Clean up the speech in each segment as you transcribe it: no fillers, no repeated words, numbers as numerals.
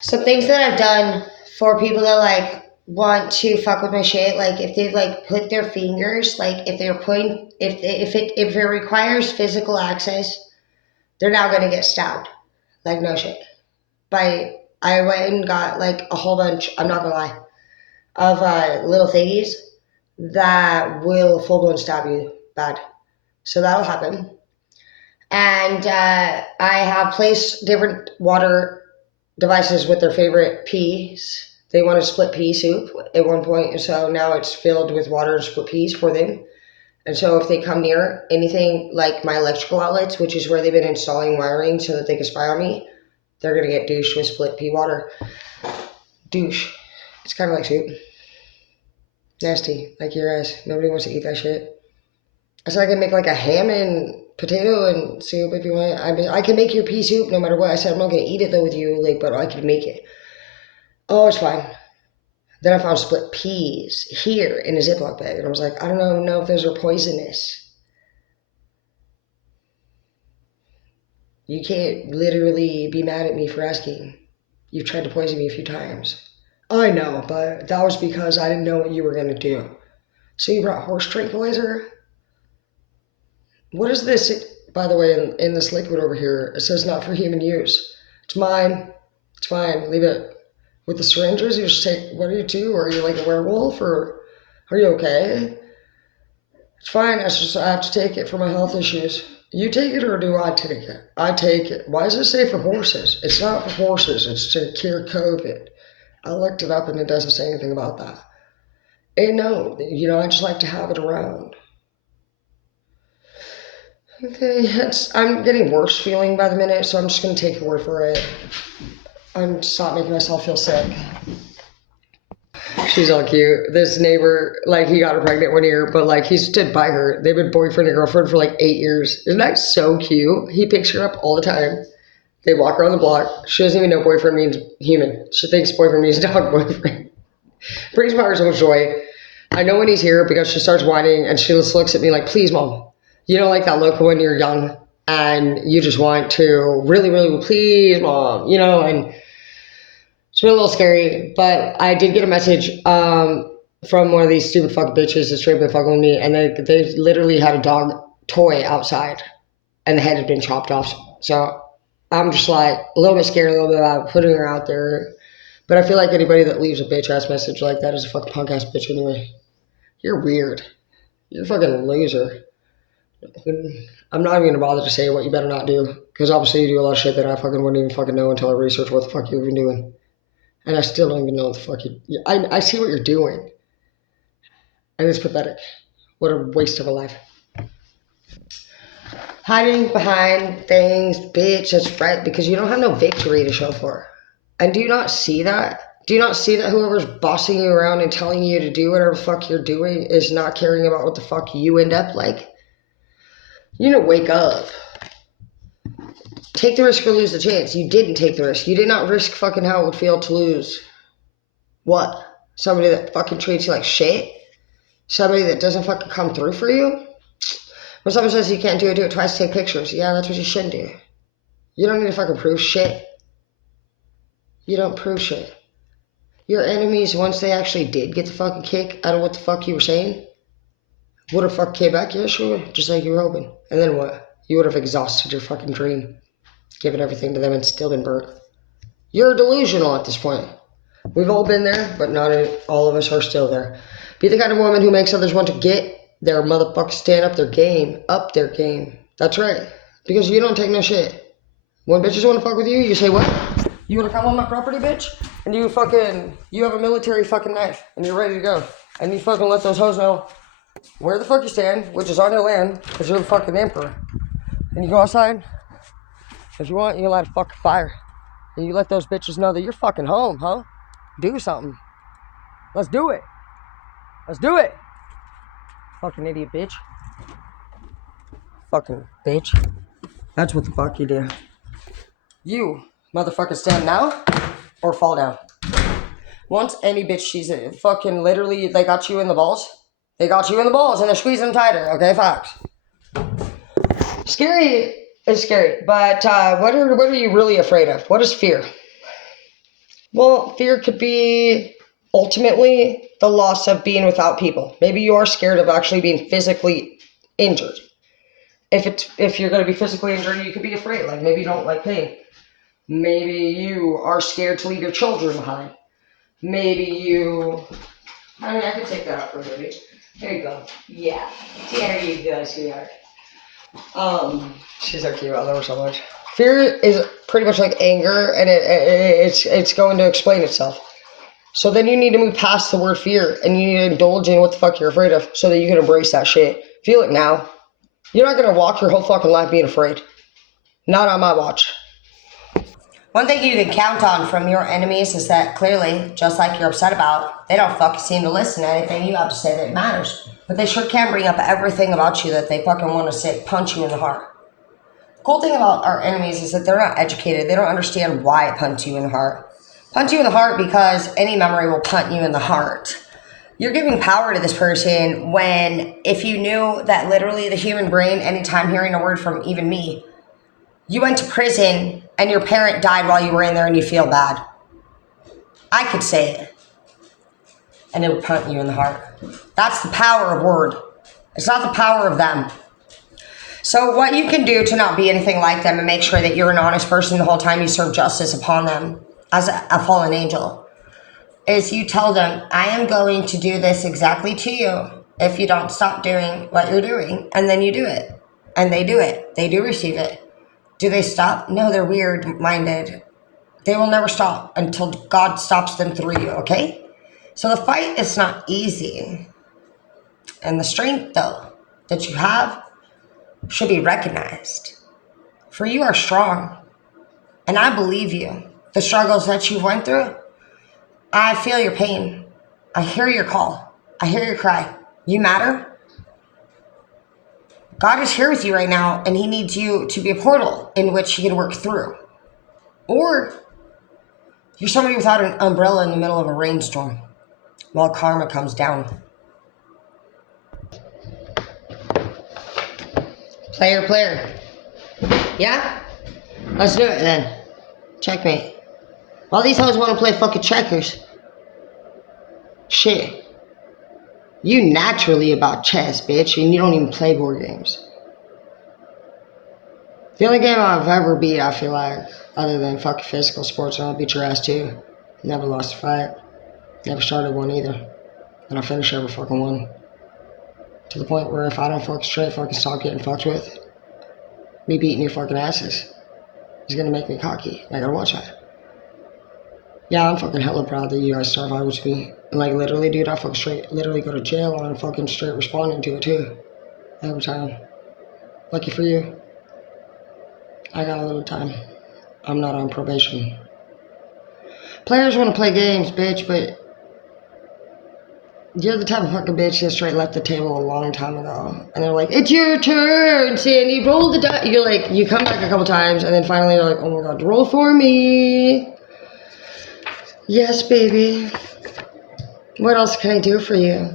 Some things that I've done for people that like want to fuck with my shit, like if they've like put their fingers, like if they're putting, if it requires physical access, they're now gonna get stabbed. Like no shit. By I went and got like a whole bunch. I'm not gonna lie, of little thingies that will full blown stab you bad. So that'll happen. And I have placed different water devices with their favorite peas. They want a split pea soup at one point, so now it's filled with water and split peas for them. And so if they come near anything like my electrical outlets, which is where they've been installing wiring so that they can spy on me, they're gonna get douched with split pea water. Douche. It's kind of like soup. Nasty, like your ass. Nobody wants to eat that shit. I said I can make like a ham and potato and soup if you want. I can make your pea soup no matter what. I said I'm not gonna eat it though with you, like, but I can make it. Oh, it's fine. Then I found split peas here in a Ziploc bag, and I was like, I don't know if those are poisonous. You can't literally be mad at me for asking. You've tried to poison me a few times. I know, but that was because I didn't know what you were gonna do. So you brought horse tranquilizer? What is this, by the way, in this liquid over here? It says not for human use. It's mine. It's fine. Leave it. With the syringes, you just take, what do you do? Are you like a werewolf, or are you okay? It's fine. I have to take it for my health issues. You take it, or do I take it? I take it. Why does it say for horses? It's not for horses. It's to cure COVID. I looked it up, and it doesn't say anything about that. And no, I just like to have it around. Okay, I'm getting worse feeling by the minute, so I'm just going to take your word for it. I'm stop making myself feel sick. She's all cute. This neighbor, like, he got her pregnant one year, but, like, he stood by her. They've been boyfriend and girlfriend for, like, 8 years. Isn't that so cute? He picks her up all the time. They walk around the block. She doesn't even know boyfriend means human. She thinks boyfriend means dog boyfriend. Brings me so much joy. I know when he's here because she starts whining, and she just looks at me like, please, Mom. You know, like that look when you're young and you just want to really, really, please, Mom, and it's been a little scary, but I did get a message from one of these stupid fuck bitches that's straight been fucking with me, and they literally had a dog toy outside, and the head had been chopped off. So I'm just like a little bit scared, a little bit about putting her out there. But I feel like anybody that leaves a bitch ass message like that is a fucking punk ass bitch anyway. You're weird. You're a fucking loser. I'm not even gonna bother to say what you better not do, because obviously you do a lot of shit that I fucking wouldn't even fucking know until I research what the fuck you've been doing. And I still don't even know what the fuck I see what you're doing. And it's pathetic. What a waste of a life. Hiding behind things, bitch, that's right, because you don't have no victory to show for. And do you not see that? Do you not see that whoever's bossing you around and telling you to do whatever the fuck you're doing is not caring about what the fuck you end up like? You need to wake up. Take the risk or lose the chance. You didn't take the risk. You did not risk fucking how it would feel to lose. What? Somebody that fucking treats you like shit? Somebody that doesn't fucking come through for you? When someone says you can't do it twice, take pictures. Yeah, that's what you should do. You don't need to fucking prove shit. You don't prove shit. Your enemies, once they actually did get the fucking kick out of what the fuck you were saying, would have fucking came back, yeah, sure, just like you were hoping. And then what? You would have exhausted your fucking dream, given everything to them, and still been burnt. You're delusional at this point. We've all been there, but not all of us are still there. Be the kind of woman who makes others want to get their motherfucker stand up their game. Up their game. That's right. Because you don't take no shit. When bitches want to fuck with you, you say what? You want to come on my property, bitch? And you have a military fucking knife, and you're ready to go. And you fucking let those hoes know where the fuck you stand, which is on your land, because you're the fucking emperor. And you go outside. If you want, you light a fucking fire. And you let those bitches know that you're fucking home, huh? Do something. Let's do it. Let's do it. Fucking idiot bitch. Fucking bitch. That's what the fuck you do. You, motherfucker, stand now or fall down. Once any bitch sees it, fucking literally, they got you in the balls. They got you in the balls and they're squeezing them tighter. Okay, facts. Scary is scary, but what are you really afraid of? What is fear? Well, fear could be ultimately the loss of being without people. Maybe you are scared of actually being physically injured. If you're going to be physically injured, you could be afraid. Like maybe you don't like pain. Maybe you are scared to leave your children behind. Maybe you. I mean, I could take that out for a baby. There you go. Yeah. There you go, sweetheart. She's so cute. I love her so much. Fear is pretty much like anger, and it's going to explain itself. So then you need to move past the word fear, and you need to indulge in what the fuck you're afraid of, so that you can embrace that shit. Feel it now. You're not gonna walk your whole fucking life being afraid. Not on my watch. One thing you can count on from your enemies is that clearly, just like you're upset about, they don't fucking seem to listen to anything you have to say that matters. But they sure can bring up everything about you that they fucking want to say, punch you in the heart. The cool thing about our enemies is that they're not educated. They don't understand why it punch you in the heart. Punch you in the heart because any memory will punt you in the heart. You're giving power to this person when, if you knew that literally the human brain, anytime hearing a word from even me, you went to prison and your parent died while you were in there and you feel bad. I could say it. And it would punt you in the heart. That's the power of word. It's not the power of them. So what you can do to not be anything like them and make sure that you're an honest person the whole time you serve justice upon them as a fallen angel is you tell them, I am going to do this exactly to you if you don't stop doing what you're doing. And then you do it. And they do it. They do receive it. Do they stop? No, they're weird-minded. They will never stop until God stops them through you, okay? So the fight is not easy. And the strength, though, that you have should be recognized. For you are strong. And I believe you. The struggles that you went through, I feel your pain. I hear your call. I hear your cry. You matter. God is here with you right now, and he needs you to be a portal in which he can work through. Or you're somebody without an umbrella in the middle of a rainstorm while karma comes down. Player. Yeah? Let's do it then. Checkmate. All these hoes want to play fucking checkers. Shit. You naturally about chess, bitch, and you don't even play board games. The only game I've ever beat, I feel like, other than fucking physical sports, and I'll beat your ass too. Never lost a fight. Never started one either. And I finished every fucking one. To the point where if I don't fucking straight fucking stop getting fucked with, me beating your fucking asses is gonna make me cocky. I gotta watch that. Yeah, I'm fucking hella proud that you guys start fighting with me. And like literally, dude, I fucking straight literally go to jail on fucking straight responding to it too. Every time. Lucky for you. I got a little time. I'm not on probation. Players want to play games, bitch, but you're the type of fucking bitch that straight left the table a long time ago. And they're like, it's your turn, Sandy, roll the dice. You're like, you come back a couple times, and then finally you're like, oh my god, roll for me. Yes, baby. What else can I do for you?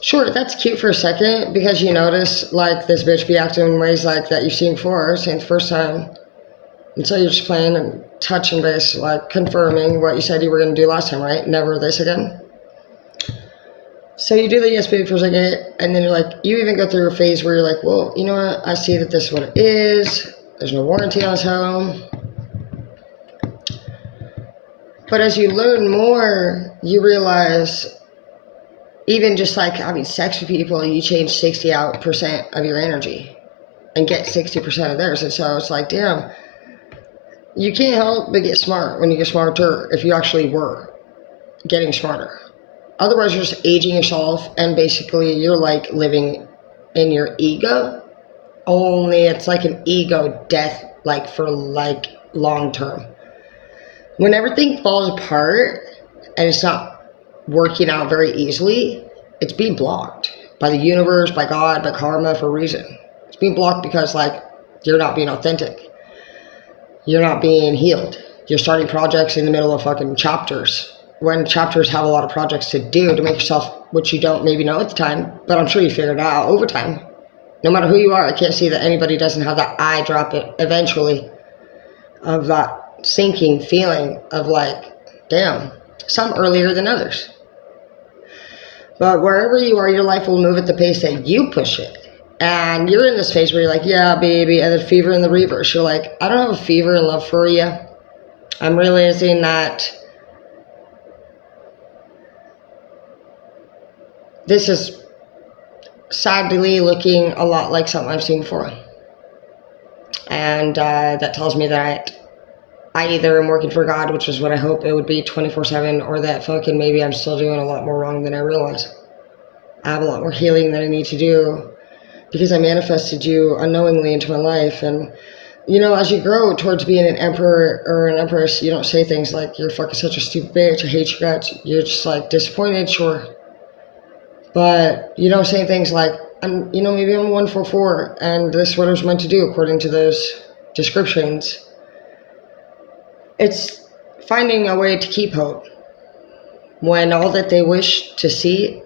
Sure, that's cute for a second, because you notice, like, this bitch be acting in ways like that you've seen before, saying the first time. And so you're just playing and touching base, like, confirming what you said you were going to do last time, right? Never this again. So you do the yes baby for a second, and then you're like, you even go through a phase where you're like, well, you know what? I see that this is what it is. There's no warranty on this home. But as you learn more, you realize, even just like having sex with people, you change 60% of your energy and get 60% of theirs. And so it's like, damn, you can't help but get smart when you get smarter if you actually were getting smarter. Otherwise, you're just aging yourself, and basically you're like living in your ego. Only it's like an ego death, like for like long term. When everything falls apart and it's not working out very easily, it's being blocked by the universe, by God, by karma for a reason. It's being blocked because like you're not being authentic. You're not being healed. You're starting projects in the middle of fucking chapters, when chapters have a lot of projects to do to make yourself, which you don't maybe know at the time, but I'm sure you figured it out over time. No matter who you are, I can't see that anybody doesn't have that eye drop it eventually of that sinking feeling of like, damn, some earlier than others. But wherever you are, your life will move at the pace that you push it. And you're in this phase where you're like, yeah, baby, and then fever in the reverse. You're like, I don't have a fever in love for you. I'm realizing that this is sadly looking a lot like something I've seen before. And that tells me that I either am working for God, which is what I hope it would be 24/7, or that fucking maybe I'm still doing a lot more wrong than I realize. I have a lot more healing that I need to do because I manifested you unknowingly into my life. And, you know, as you grow towards being an emperor or an empress, you don't say things like, you're fucking such a stupid bitch, I hate your guts. You're just like disappointed, sure. But you don't say things like, maybe I'm 144 and this is what I was meant to do according to those descriptions. It's finding a way to keep hope when all that they wish to see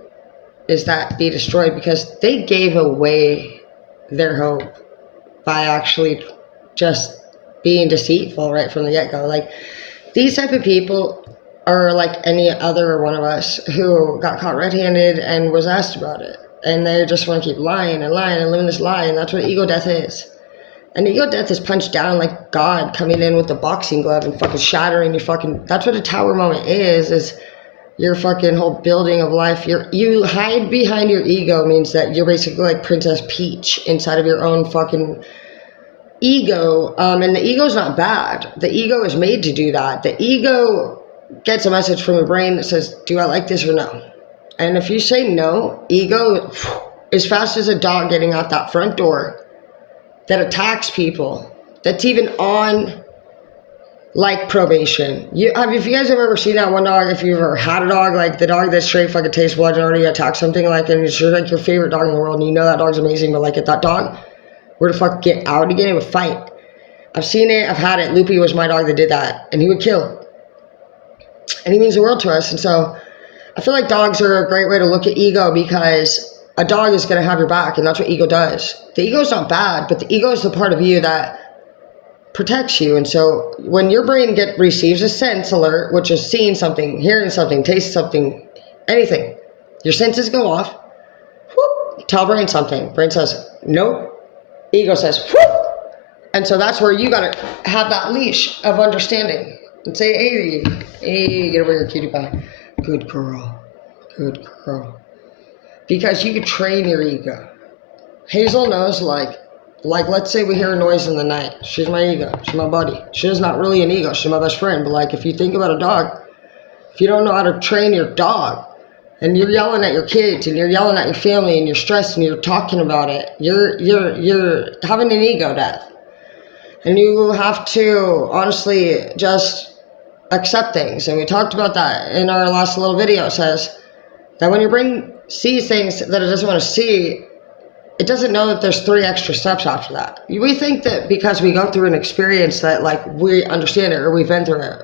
is that be destroyed, because they gave away their hope by actually just being deceitful right from the get-go. Like, these type of people are like any other one of us who got caught red-handed and was asked about it, and they just want to keep lying and lying and living this lie, and that's what ego death is. And ego death is punched down like God coming in with the boxing glove and fucking shattering your fucking... That's what a tower moment is your fucking whole building of life. You hide behind your ego means that you're basically like Princess Peach inside of your own fucking ego. And the ego's not bad. The ego is made to do that. The ego gets a message from your brain that says, do I like this or no? And if you say no, ego, as fast as a dog getting out that front door that attacks people, that's even on like probation. If you guys have ever seen that one dog, if you've ever had a dog, like the dog that straight fucking tastes blood and already attacked something, like, and it's like your favorite dog in the world and you know that dog's amazing, but like if that dog were to fuck get out again, it would fight. I've seen it, I've had it. Loopy was my dog that did that, and he would kill. And he means the world to us. And so I feel like dogs are a great way to look at ego, because a dog is going to have your back, and that's what ego does. The ego is not bad, but the ego is the part of you that protects you. And so when your brain receives a sense alert, which is seeing something, hearing something, tasting something, anything, your senses go off. Whoop, tell brain something. Brain says, nope. Ego says, whoop. And so that's where you got to have that leash of understanding and say, hey, get over here, cutie pie. Good girl. Good girl. Because you could train your ego. Hazel knows, like let's say we hear a noise in the night. She's my ego. She's my buddy. She's not really an ego. She's my best friend. But like, if you think about a dog, if you don't know how to train your dog, and you're yelling at your kids, and you're yelling at your family, and you're stressed, and you're talking about it, you're having an ego death. And you have to honestly just accept things. And we talked about that in our last little video. It says that when your brain sees things that it doesn't want to see, it doesn't know that there's 3 extra steps after that. We think that because we go through an experience that like we understand it or we've been through it.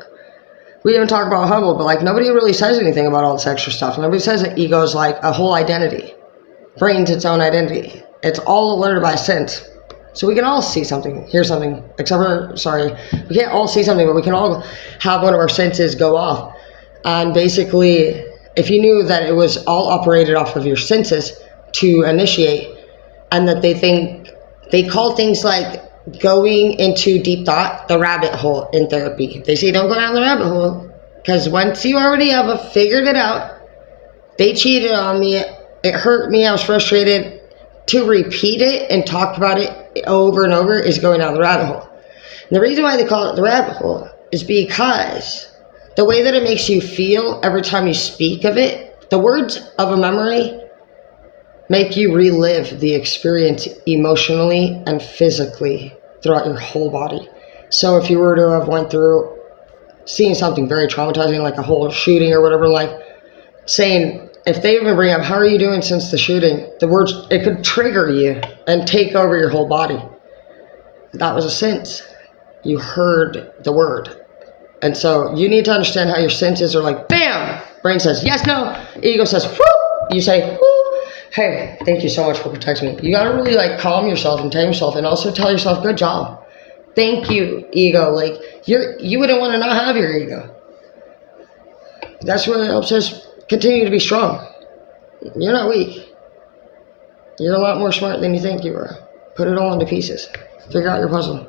We even talk about humble, but like nobody really says anything about all this extra stuff. Nobody says that ego is like a whole identity. Brain's its own identity. It's all alerted by sense. So we can all see something, hear something, except for, we can't all see something, but we can all have one of our senses go off. And basically, if you knew that it was all operated off of your senses to initiate, and that they call things like going into deep thought the rabbit hole in therapy. They say don't go down the rabbit hole, because once you already have figured it out, they cheated on me, it hurt me, I was frustrated. To repeat it and talk about it over and over is going down the rabbit hole. And the reason why they call it the rabbit hole is because the way that it makes you feel every time you speak of it, the words of a memory make you relive the experience emotionally and physically throughout your whole body. So if you were to have went through seeing something very traumatizing, like a whole shooting or whatever, like saying, if they even bring up, how are you doing since the shooting? The words, it could trigger you and take over your whole body. That was a sense. You heard the word. And so you need to understand how your senses are like, bam! Brain says, yes, no. Ego says, whoop! You say, whoop! Hey, thank you so much for protecting me. You gotta really like calm yourself and tame yourself, and also tell yourself, good job. Thank you, ego. Like, you wouldn't want to not have your ego. That's what helps us continue to be strong. You're not weak. You're a lot more smart than you think you are. Put it all into pieces. Figure out your puzzle.